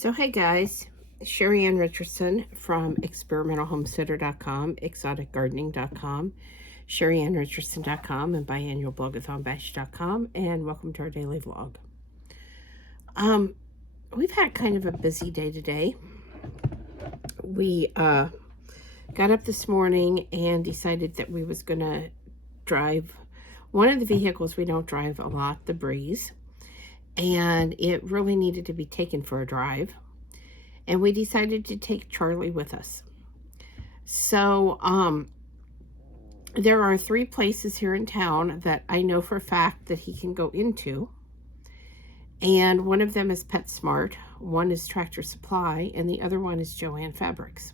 So hey guys, Sheri and Richerson from experimentalhomesteader.com, exoticgardening.com, SheriAnnRicherson.com, and biannualblogathonbash.com, and welcome to our daily vlog. We've had kind of a busy day today. We got up this morning and decided that we was gonna drive one of the vehicles we don't drive a lot, the Breeze, and it really needed to be taken for a drive. And we decided to take Charlie with us. So, there are 3 places here in town that I know for a fact that he can go into. And one of them is PetSmart, one is Tractor Supply, and the other one is Joann Fabrics.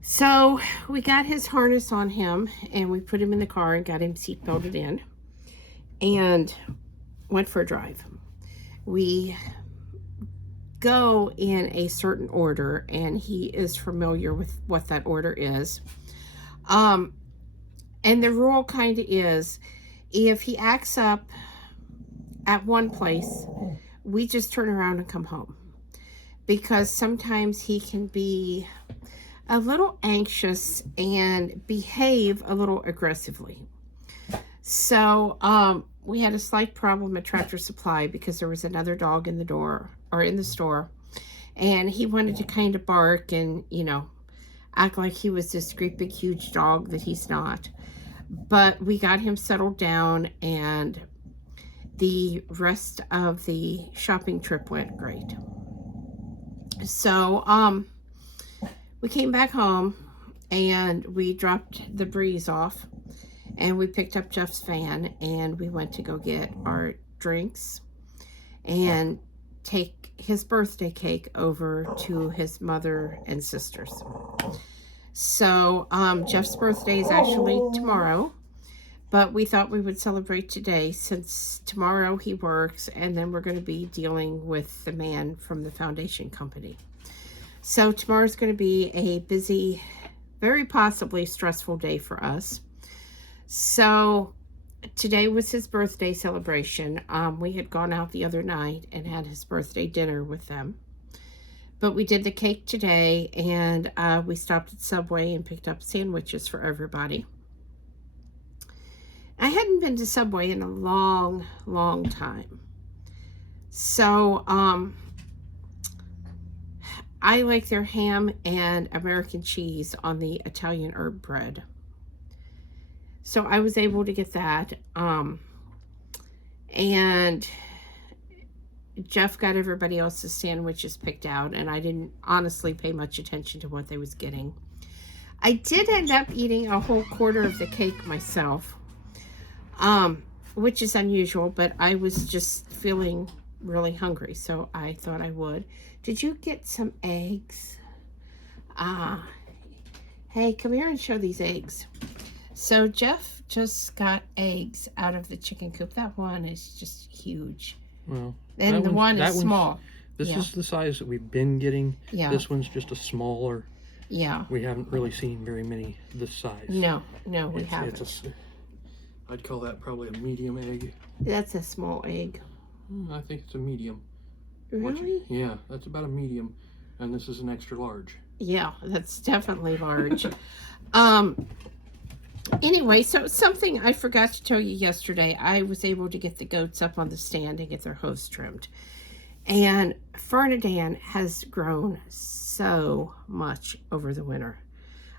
So, we got his harness on him, and we put him in the car and got him seat belted in, and went for a drive. We go in a certain order, and he is familiar with what that order is. And the rule kind of is, if he acts up at one place, we just turn around and come home, because sometimes he can be a little anxious and behave a little aggressively. So we had a slight problem at Tractor Supply because there was another dog in the door, or in the store, and he wanted to kind of bark and, act like he was this great big huge dog that he's not. But we got him settled down, and the rest of the shopping trip went great. So we came back home and we dropped the Breeze off, and we picked up Jeff's van, and we went to go get our drinks and take his birthday cake over to his mother and sisters. So Jeff's birthday is actually tomorrow, but we thought we would celebrate today since tomorrow he works, and then we're going to be dealing with the man from the foundation company. So tomorrow's going to be a busy, very possibly stressful day for us. So today was his birthday celebration. We had gone out the other night and had his birthday dinner with them. But we did the cake today, and we stopped at Subway and picked up sandwiches for everybody. I hadn't been to Subway in a long, long time. So I like their ham and American cheese on the Italian herb bread. So I was able to get that. And Jeff got everybody else's sandwiches picked out, and I didn't honestly pay much attention to what they was getting. I did end up eating a whole quarter of the cake myself, which is unusual, but I was just feeling really hungry, so I thought I would. Did you get some eggs? Hey, come here and show these eggs. So Jeff just got eggs out of the chicken coop. That one is just huge. Well, and the one is small. This is the size that we've been getting. Yeah. This one's just a smaller. Yeah. We haven't really seen very many this size. No, we haven't. I'd call that probably a medium egg. That's a small egg. I think it's a medium. Really? Yeah, that's about a medium. And this is an extra large. Yeah, that's definitely large. Anyway, so something I forgot to tell you yesterday, I was able to get the goats up on the stand and get their hooves trimmed. And Fernandan has grown so much over the winter.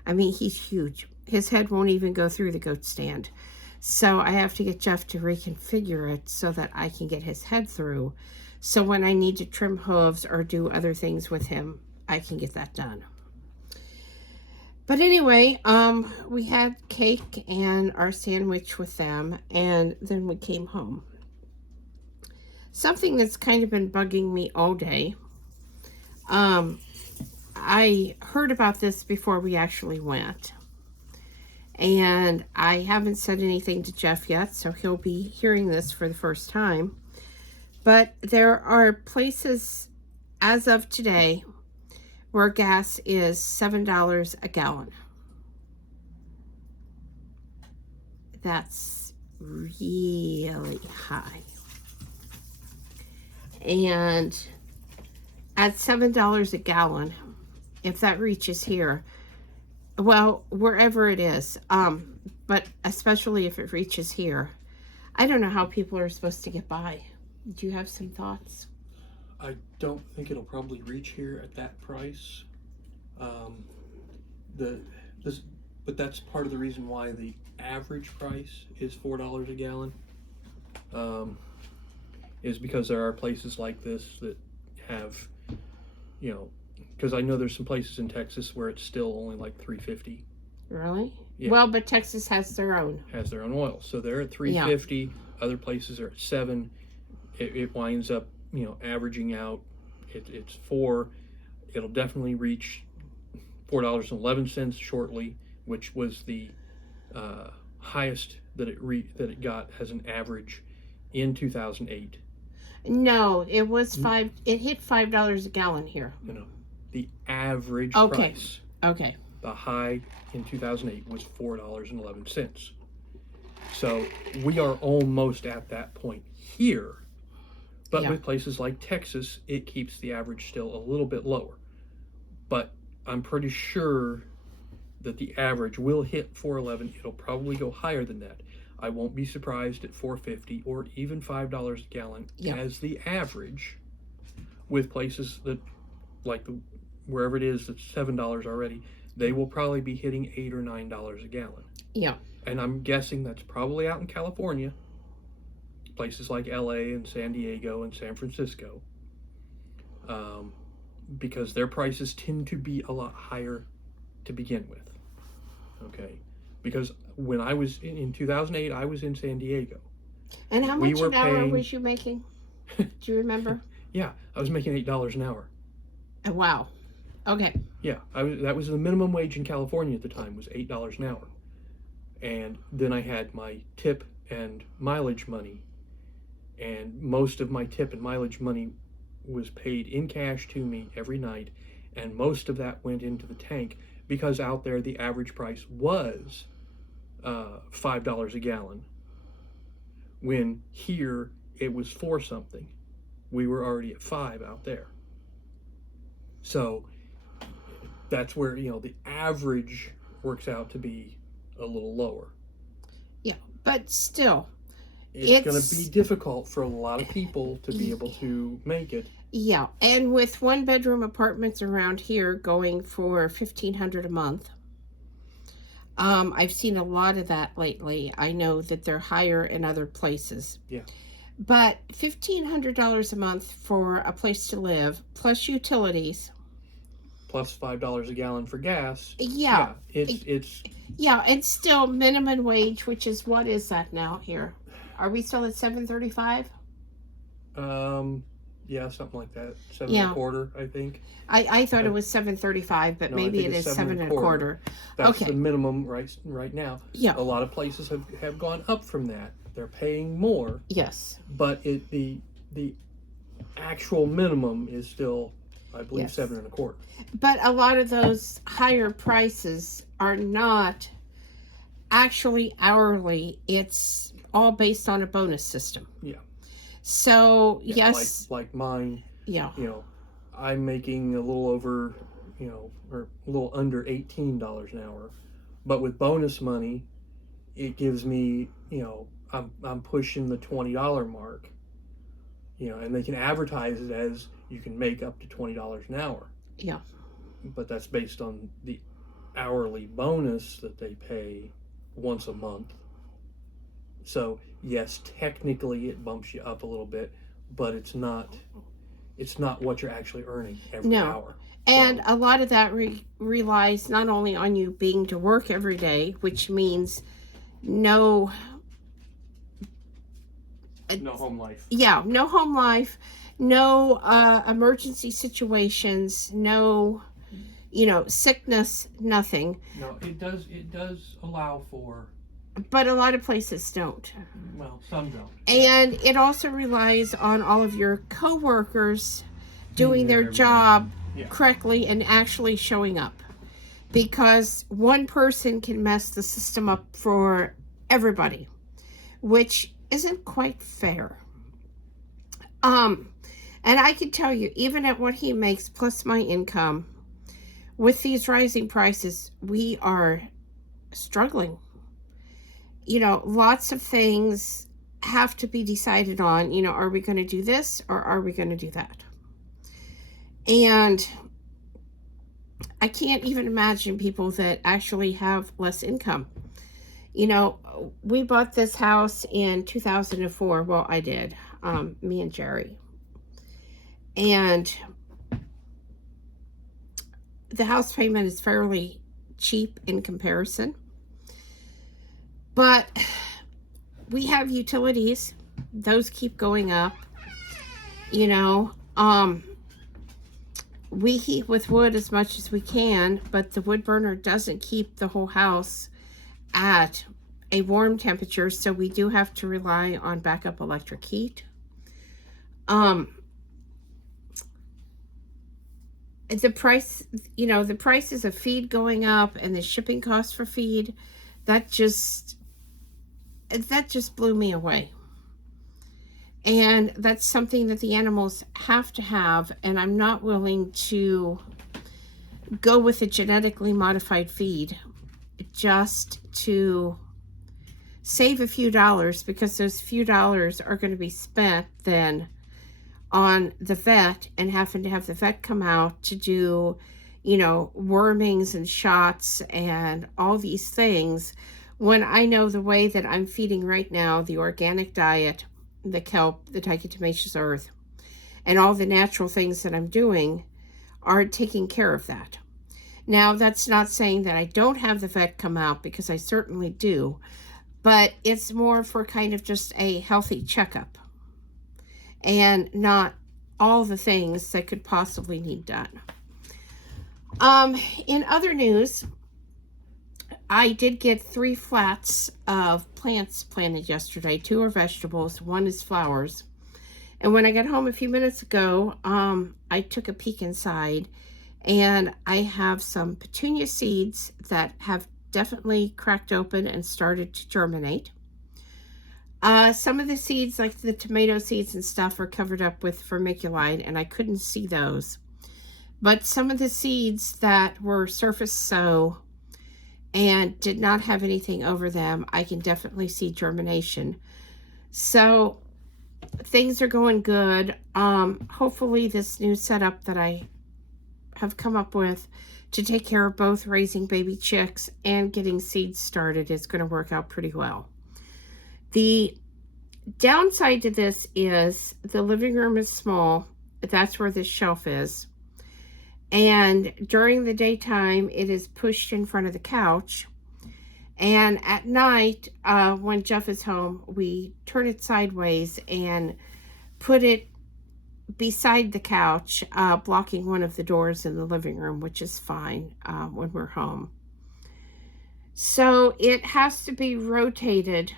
I mean, he's huge. His head won't even go through the goat stand. So I have to get Jeff to reconfigure it so that I can get his head through. So when I need to trim hooves or do other things with him, I can get that done. But anyway, we had cake and our sandwich with them, and then we came home. Something that's kind of been bugging me all day. I heard about this before we actually went. And I haven't said anything to Jeff yet, so he'll be hearing this for the first time. But there are places, as of today, where gas is $7 a gallon. That's really high. And at $7 a gallon, if that reaches here, well, wherever it is, but especially if it reaches here, I don't know how people are supposed to get by. Do you have some thoughts? I don't think it'll probably reach here at that price. But that's part of the reason why the average price is $4 a gallon. Is because there are places like this that have, because I know there's some places in Texas where it's still only like $3.50. Really? Yeah. Well, but Texas has their own. Has their own oil, so they're at $3.50. Other places are at $7. It winds up, averaging out. It's $4. It'll definitely reach $4.11 shortly, which was the highest that it got as an average in 2008. No, it was $5. It hit $5 a gallon here. The average price. Okay. The high in 2008 was $4.11. So we are almost at that point here. But with places like Texas, it keeps the average still a little bit lower. But I'm pretty sure that the average will hit $4.11. It'll probably go higher than that. I won't be surprised at $4.50 or even $5 a gallon as the average, with places that, like wherever it is that's $7 already, they will probably be hitting $8 or $9 a gallon. Yeah. And I'm guessing that's probably out in California, places like LA and San Diego and San Francisco, because their prices tend to be a lot higher to begin with. Okay. Because when I was in 2008, I was in San Diego. And how much an hour was you making? Do you remember? Yeah, I was making $8 an hour. Oh, wow. Okay. Yeah, that was the minimum wage in California at the time, was $8 an hour. And then I had my tip and mileage money. And most of my tip and mileage money was paid in cash to me every night. And most of that went into the tank, because out there the average price was $5 a gallon, when here it was $4 something. We were already at $5 out there. So that's where, the average works out to be a little lower. Yeah, but still, it's going to be difficult for a lot of people to be able to make it. Yeah, and with one-bedroom apartments around here going for $1,500 a month, I've seen a lot of that lately. I know that they're higher in other places. Yeah. But $1,500 a month for a place to live, plus utilities, plus $5 a gallon for gas. Yeah. It's yeah, and still minimum wage, which is, what is that now here? Are we still at $7.35? Yeah, something like that. $7.25, I think. I thought it was $7.35, but maybe it is $7.25. That's the minimum right now. Yeah. A lot of places have gone up from that. They're paying more. Yes. But the actual minimum is still, I believe, $7.25. But a lot of those higher prices are not actually hourly. It's all based on a bonus system. Yeah. So, yes. Like mine. Yeah. I'm making a little over, or a little under $18 an hour. But with bonus money, it gives me, I'm pushing the $20 mark. And they can advertise it as you can make up to $20 an hour. Yeah. But that's based on the hourly bonus that they pay once a month. So, yes, technically it bumps you up a little bit, but it's not what you're actually earning every hour. And a lot of that relies not only on you being to work every day, which means no home life. Yeah, no home life, no emergency situations, no, sickness, nothing. No, it does allow for. But a lot of places don't. Well, some don't. And it also relies on all of your coworkers doing their job correctly and actually showing up. Because one person can mess the system up for everybody, which isn't quite fair. And I can tell you, even at what he makes plus my income, with these rising prices, we are struggling. Lots of things have to be decided on. Are we going to do this or are we going to do that? And I can't even imagine people that actually have less income. We bought this house in 2004. Well, I did, me and Sheri. And the house payment is fairly cheap in comparison. But we have utilities. Those keep going up. We heat with wood as much as we can, but the wood burner doesn't keep the whole house at a warm temperature, so we do have to rely on backup electric heat. The prices of feed going up and the shipping costs for feed, that just blew me away. And that's something that the animals have to have, and I'm not willing to go with a genetically modified feed just to save a few dollars, because those few dollars are going to be spent then on the vet and having to have the vet come out to do, wormings and shots and all these things, when I know the way that I'm feeding right now, the organic diet, the kelp, the diatomaceous earth, and all the natural things that I'm doing are taking care of that. Now, that's not saying that I don't have the vet come out, because I certainly do, but it's more for kind of just a healthy checkup and not all the things that could possibly need done. In other news, I did get 3 flats of plants planted yesterday. 2 are vegetables, 1 is flowers. And when I got home a few minutes ago, I took a peek inside, and I have some petunia seeds that have definitely cracked open and started to germinate. Some of the seeds, like the tomato seeds and stuff, are covered up with vermiculite, and I couldn't see those. But some of the seeds that were surface sow and did not have anything over them, I can definitely see germination. So things are going good. Hopefully this new setup that I have come up with to take care of both raising baby chicks and getting seeds started is going to work out pretty well. The downside to this is the living room is small. That's where this shelf is. And during the daytime, it is pushed in front of the couch. And at night, when Jeff is home, we turn it sideways and put it beside the couch, blocking one of the doors in the living room, which is fine when we're home. So it has to be rotated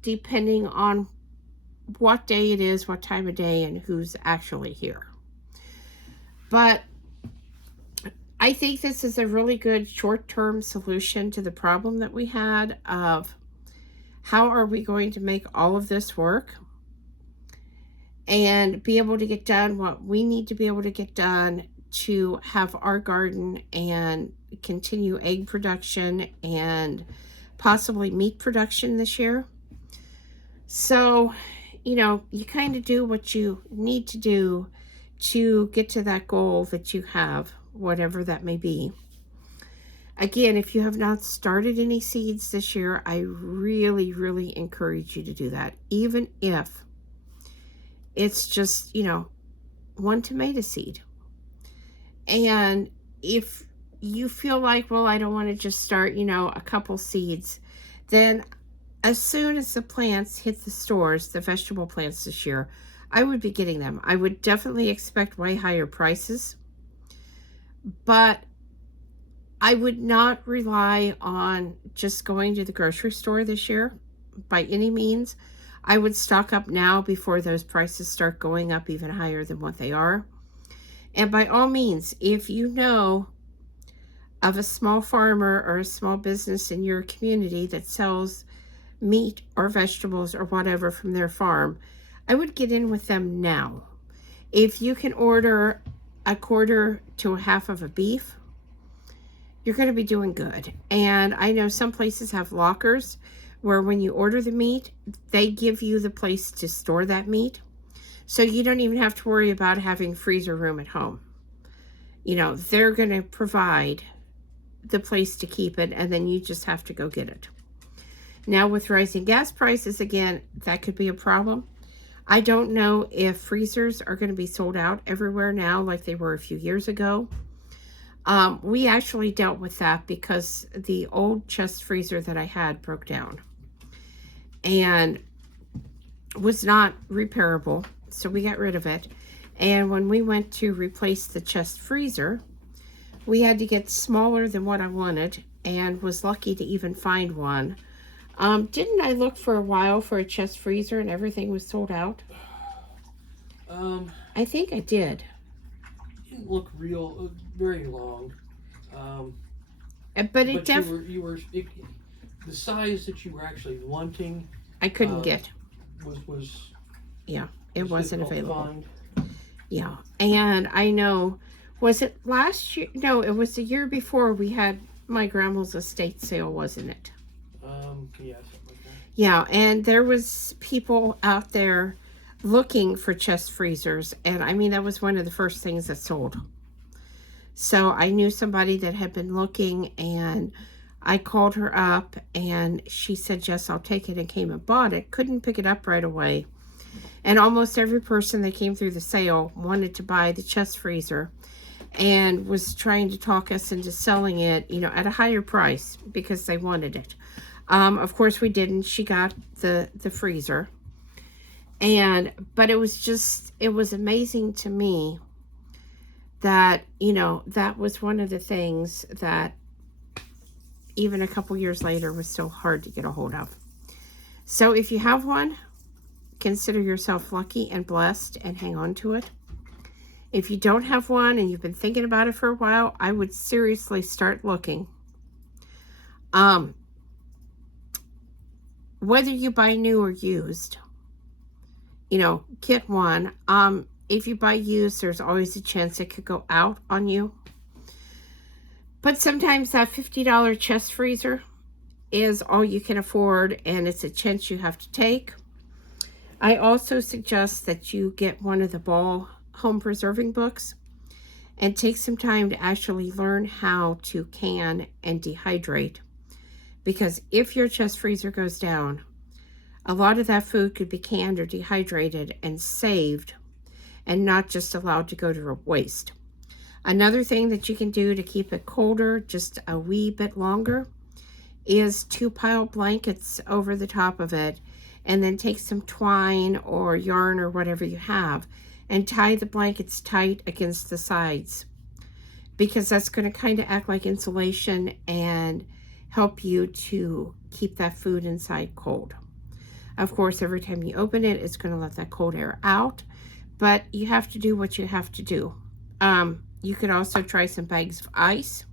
depending on what day it is, what time of day, and who's actually here. But I think this is a really good short-term solution to the problem that we had of how are we going to make all of this work and be able to get done what we need to be able to get done to have our garden and continue egg production and possibly meat production this year. So, you kind of do what you need to do to get to that goal that you have, whatever that may be. Again, if you have not started any seeds this year, I really, really encourage you to do that, even if it's just, 1 tomato seed. And if you feel like, well, I don't want to just start, a couple seeds, then as soon as the plants hit the stores, the vegetable plants this year, I would be getting them. I would definitely expect way higher prices, but I would not rely on just going to the grocery store this year by any means. I would stock up now before those prices start going up even higher than what they are. And by all means, if you know of a small farmer or a small business in your community that sells meat or vegetables or whatever from their farm, I would get in with them now. If you can order a quarter to a half of a beef, you're going to be doing good. And I know some places have lockers where when you order the meat, they give you the place to store that meat. So you don't even have to worry about having freezer room at home. You know, they're going to provide the place to keep it, and then you just have to go get it. Now, with rising gas prices, again, that could be a problem. I don't know if freezers are going to be sold out everywhere now like they were a few years ago. We actually dealt with that because the old chest freezer that I had broke down and was not repairable, so we got rid of it. And when we went to replace the chest freezer, we had to get smaller than what I wanted, and was lucky to even find one. Didn't I look for a while for a chest freezer and everything was sold out? I think I did. Didn't look very long. But it the size that you were actually wanting, I couldn't get. Was yeah, it wasn't available. Find. Yeah, and I know, was it last year? No, it was the year before we had my grandma's estate sale, wasn't it? Yeah, something like that. Yeah, and there was people out there looking for chest freezers, and I mean, that was one of the first things that sold. So I knew somebody that had been looking, and I called her up, and she said, yes, I'll take it, and came and bought it. Couldn't pick it up right away. And almost every person that came through the sale wanted to buy the chest freezer and was trying to talk us into selling it, you know, at a higher price because they wanted it. Of course we didn't. She got the freezer. But it was amazing to me that, you know, that was one of the things that even a couple years later was so hard to get a hold of. So if you have one, consider yourself lucky and blessed and hang on to it. If you don't have one and you've been thinking about it for a while, I would seriously start looking. Whether you buy new or used, you know, get one. If you buy used, there's always a chance it could go out on you. But sometimes that $50 chest freezer is all you can afford, and it's a chance you have to take. I also suggest that you get one of the Ball home preserving books and take some time to actually learn how to can and dehydrate. Because if your chest freezer goes down, a lot of that food could be canned or dehydrated and saved and not just allowed to go to waste. Another thing that you can do to keep it colder just a wee bit longer is to pile blankets over the top of it, and then take some twine or yarn or whatever you have and tie the blankets tight against the sides, because that's going to kind of act like insulation and help you to keep that food inside cold. Of course, every time you open it, it's going to let that cold air out, but you have to do what you have to do. You could also try some bags of ice.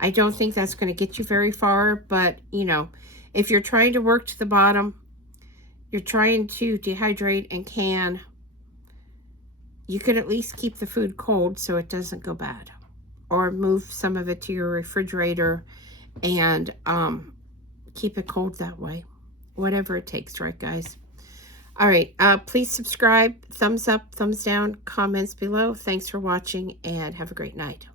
I don't think that's going to get you very far, but, you know, if you're trying to work to the bottom, you're trying to dehydrate and can, you could at least keep the food cold so it doesn't go bad. Or move some of it to your refrigerator and keep it cold that way. Whatever it takes, right, guys? All right, please subscribe, thumbs up, thumbs down, comments below. Thanks for watching, and have a great night.